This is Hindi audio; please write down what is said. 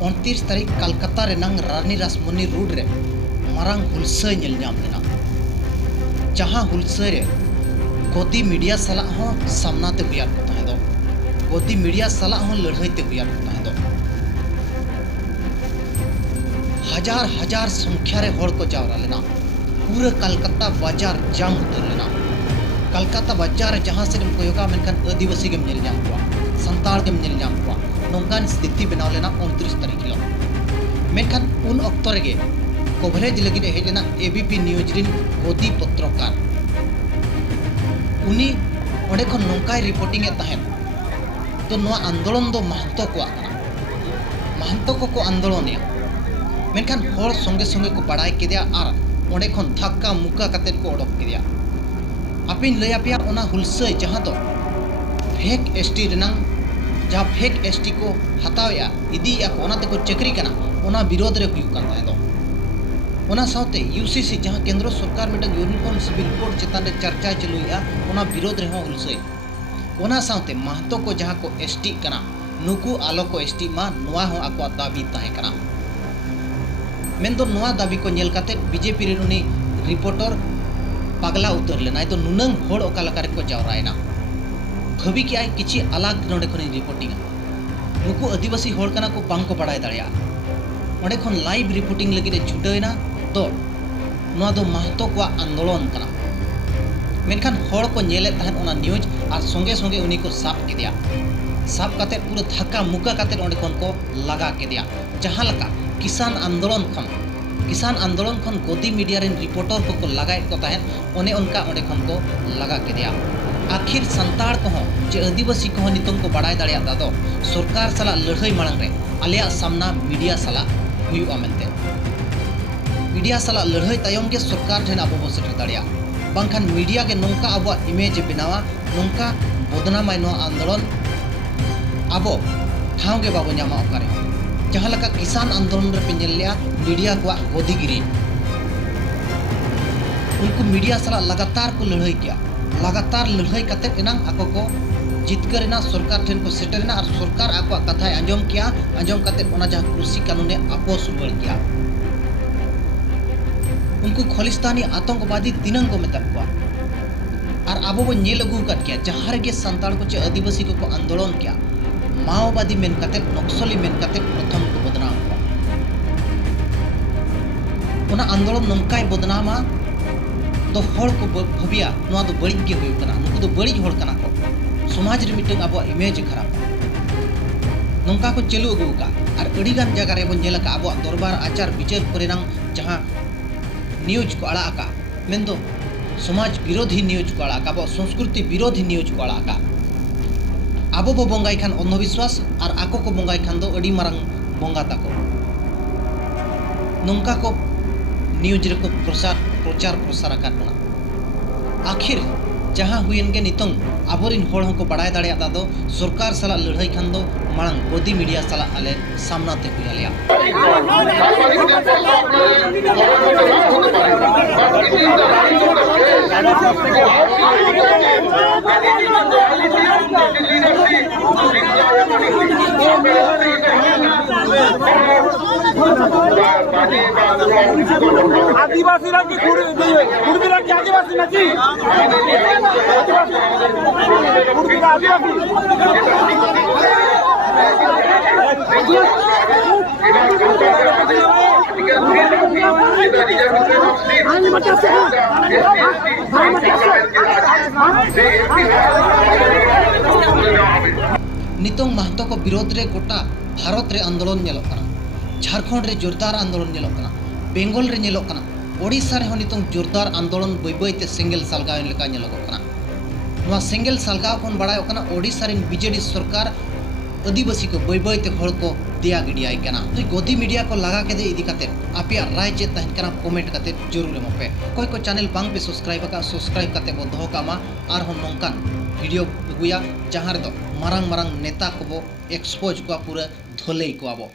29 तारीख कलकत्ता रेनांग रानी रासमणी रोड रे मारांग हुलसै नेल नाम लेना जहां हुलसै रे गोदी मीडिया सला हो सामना ते हुया को ताहे दो गोदी मीडिया सला हो लड़ाई ते हुया को ताहे दो हजार हजार संख्या रे होड़ को जावरा लेना पूरा कलकत्ता बाजार जाम उतर लेना कलकत्ता बाजार जहां से कोयोगा मेनखान आदिवासी के नेल नाम को संताल के नेल नाम को नोंकान स्थिति बनाव लेना 29 तारीख हिलो मेनखान उन अक्तो रेगे कवरेज लगी हेज लेना एबीपी न्यूज रिन गोदी पत्रकार उनी ओंडे खन नोंकाय रिपोर्टिंग ए तहन तो नोआ आंदोलन दो महंतो को महंतो को आंदोलन मेनखान होड़ संगे संगे को बड़ाई केदिया आर ओंडे खन धक्का मुक्का कते को ओडक केदिया अपिन लया पिया ओना हुलसै जहां तो फेक एसटी रेनांग जहाँ फेक एसटी को हताया इदी को चक्री करना ओना विरोध रे हुयु कान ताहे दो ओना साउते यूसीसी जहाँ केंद्र सरकार मिटन यूनिफॉर्म सिविल कोड चेतान रे चर्चा चलुया ओना विरोध रे हो हुलसै ओना साउते महतो को जहाँ को एसटी कना नुकु आलो को एसटी मा नोआ हो आको दाबी ताहे कना मेन दो नोआ दाबी को नेल काते बीजेपी रे उनी रिपोर्टर पागला उतर लेना तो नुनंग होड़ ओका लका रे को जावरायना भावी कि किसी अलग नोडे खन रिपोर्टिंग नुकु आदिवासी होड़ कना को बांग को बड़ाय दाड़िया ओंडे खन लाइव रिपोर्टिंग लगी छुटैना तो नोआ दो महतो को आंदोलन कना मेनखान होड़ को नेले तहन ओना न्यूज और संगे संगे उनी को साब केदिया साब काते पूरा धक्का मुक्का काते ओंडे खन को लगा केदिया जहां लका किसान आंदोलन खन गोदी मीडिया रेन रिपोर्टर को लगाए को तहन ओने उनका ओंडे खन को लगा केदिया आखिर संताड़ को जे आदिवासी को नितों को बड़ाई दाड़िया दो सरकार सला लड़ाई मांग रे आलिया सामना मीडिया सला हुयुआ मेनते मीडिया सला लड़ाई तायम के सरकार ठेन अब बो सेटर दाड़िया बांखान मीडिया के नोंका अब इमेज बनावा नोंका बदनामाय नो आंदोलन अब ठाव के बाबो नामा ओकारे जहां लका किसान आंदोलन रे पिंजल लिया मीडिया को गोदीगिरी उनको मीडिया सला लगातार को लड़ाई किया लगातार लड़ाई करते एनांग आको को जितकरेना सरकार ठेन को सेटरना और सरकार आको कथा आंजम किया आंजम करते ओना जहां कृषि कानून ने आपोस रुआड़ किया उनको खालिस्तानी आतंकवादी तिनंग को मेता को और आबो बो नेल अगु कर किया जहां रे संताल को चे आदिवासी को आंदोलन किया माओवादी मेन करते नक्सली मेन करते प्रथम को बदनाम ओना आंदोलन नंकाय बदनामा तो होड़ को भविया नोआ दो बड़ी के हुई कना नुकु दो बड़ी होड़ कना को समाज रे मिटंग अब इमेज खराब नंका को चलू अगु का और अड़ी गान जगह रे बन जेलका अब दरबार आचार विचार परिणाम जहां न्यूज को अड़ा का मेन दो समाज विरोधी न्यूज को अड़ा का अब संस्कृति विरोधी न्यूज को अड़ा का अब बो बंगाई खान अंधविश्वास और आको को बंगाई खान दो अड़ी मारंग बंगा ताको नंका को न्यूज रे को प्रचार प्रसार आकाना आखिर जहां हुयन के नितंग आबोरिन होड़ को बड़ाय दाड़िया दो सरकार सला लड़ाई खान दो मांग गोदी मीडिया सला आले सामना ते हुया लिया आदिवासी की कुर्मी की आदिवासी नची नितोंग महतो को विरोध रे गोटा भारत रे आंदोलन नेलो कना झारखंड रे जोरदार आंदोलन नेलो कना बेंगल रे नेलो कना ओडिशा रे नितोंग जोरदार आंदोलन बैते सेंगेल सालगाव लेका नेलो कना नोआ सेंगेल सालगाव खन बड़ाय कना ओडिशा रे बीजेडी सरकार आदिवासी को बैते होड़ को दिया गिडियाय कना तो गोदी मीडिया को लगा के दे इदी काते आपिया राय चे तहन कना कमेंट काते जरूर एमोपे कोई को चैनल बांग पे सब्सक्राइब काते बो दोह कामा आर हम नोंकान वीडियो गुया जहां रे दो मारंग मारंग नेता को बो एक्सपोज को पूरा धोलई को आबो।